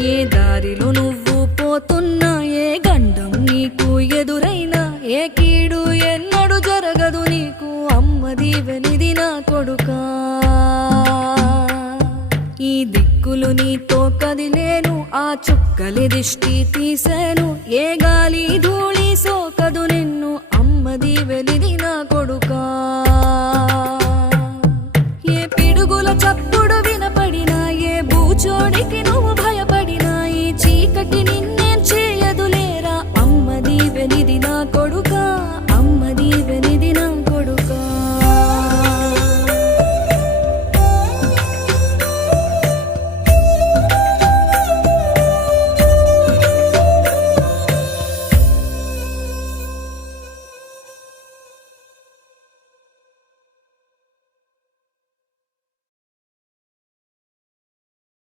ఏ దారిలో నువ్వు పోతున్నా, ఏ గండం నీకు ఎదురైనా, ఏ కీడు ఎన్నడు జరగదు నీకు, అమ్మ దీవెనిది నా కొడుకా. ఈ దిక్కులు నీతో కదిలేను, ఆ చుక్కలి దిష్టి తీసేను, ఏ గాలి ధూళి సోకదు నిన్ను, అమ్మ దీవెనిది నా కొడుకా. ఏ పిడుగుల చప్పుడు